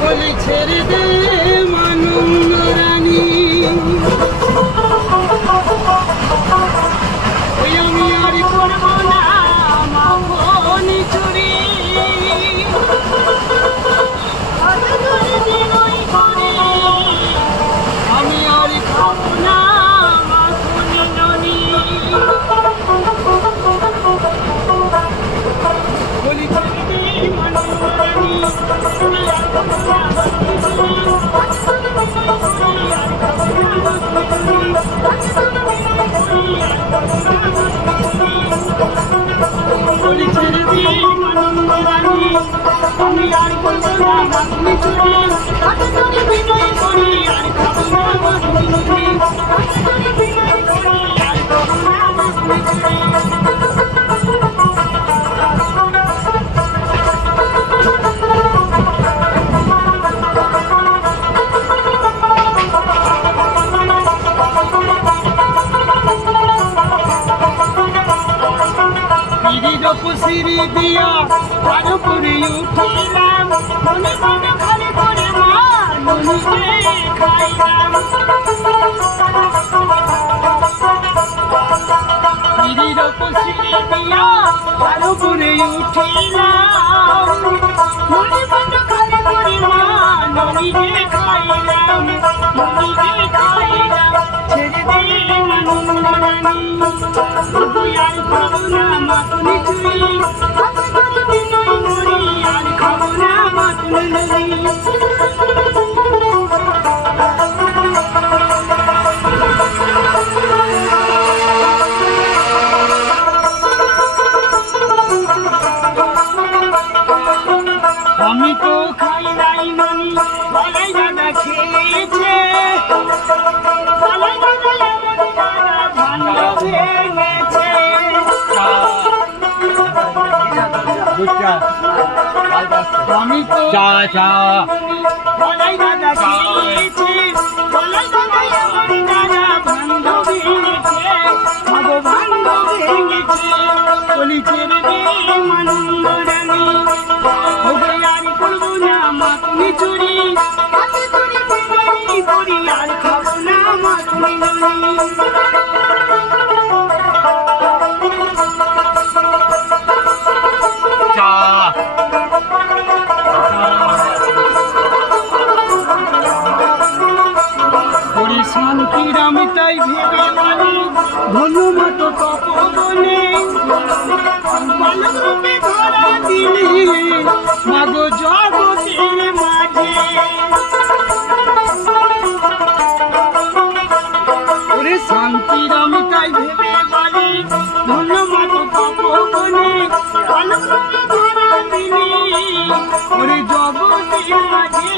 বলি ছেড়ে দে মানন্দ রানী, ওই আমি আর করবো না মাখনি চুরি, আমি আর খাবো না মাখনি ননি। বলি ছেড়ে দে মানন্দ রানী, আমি আর করবো না বলি ছেড়ে দি মানন্দ রানী, আমি আর করবো না মাখনি চুরি, হাতে ধরে বিনয় করি আর খাবো না মাখনি চুরি, হাতে ধরে বিনয় করি আর খাবো না মাখনি চুরি। সিঁড়ি দিয়া তার উপরে উঠিলাম, মনে মনে খালি করে মা ননিকে খাইলাম। সিঁড়ির উপর সিঁড়ি দিয়া তার উপরে উঠিলাম, মনে মনে খালি করে মা ননিকে খাইলাম, ননিকে খাইলাম। ছেড়ে দে মানন্দ রানী, তুই আর খাবো না মাখনি চুরি, হাতে ধরে বিনয় করি আর খাবো না মাখনি ননি। আমি তো খাই নাই ননি, বলাই দাদা খেয়েছে, বলাই দাদা এমন দাদা ভান্ড ভেঙেছে। আমি তো বলাই দাদা খেয়েছে, বলাই দাদা এমন দাদা ভান্ড ভেঙেছে, ভাগো ভান্ড ভেঙেছে। বলি ছেড়ে দে মানন্দ রানী, আর করবো না মাখনি চুরি, হাতে ধরে বিনয় করি আর খাবো না মাখনি ননি। শান্তির আমি তাই ভেবে বলি, ধন্যবাদ তপবনে বালক রূপে ধরা দিলি মাগো জগতের মাঝে। ওরে শান্তির আমি তাই ভেবে বলি, ধন্যবাদ তপবনে বালক রূপে ধরা দিলি ওরে জগতের মাঝে।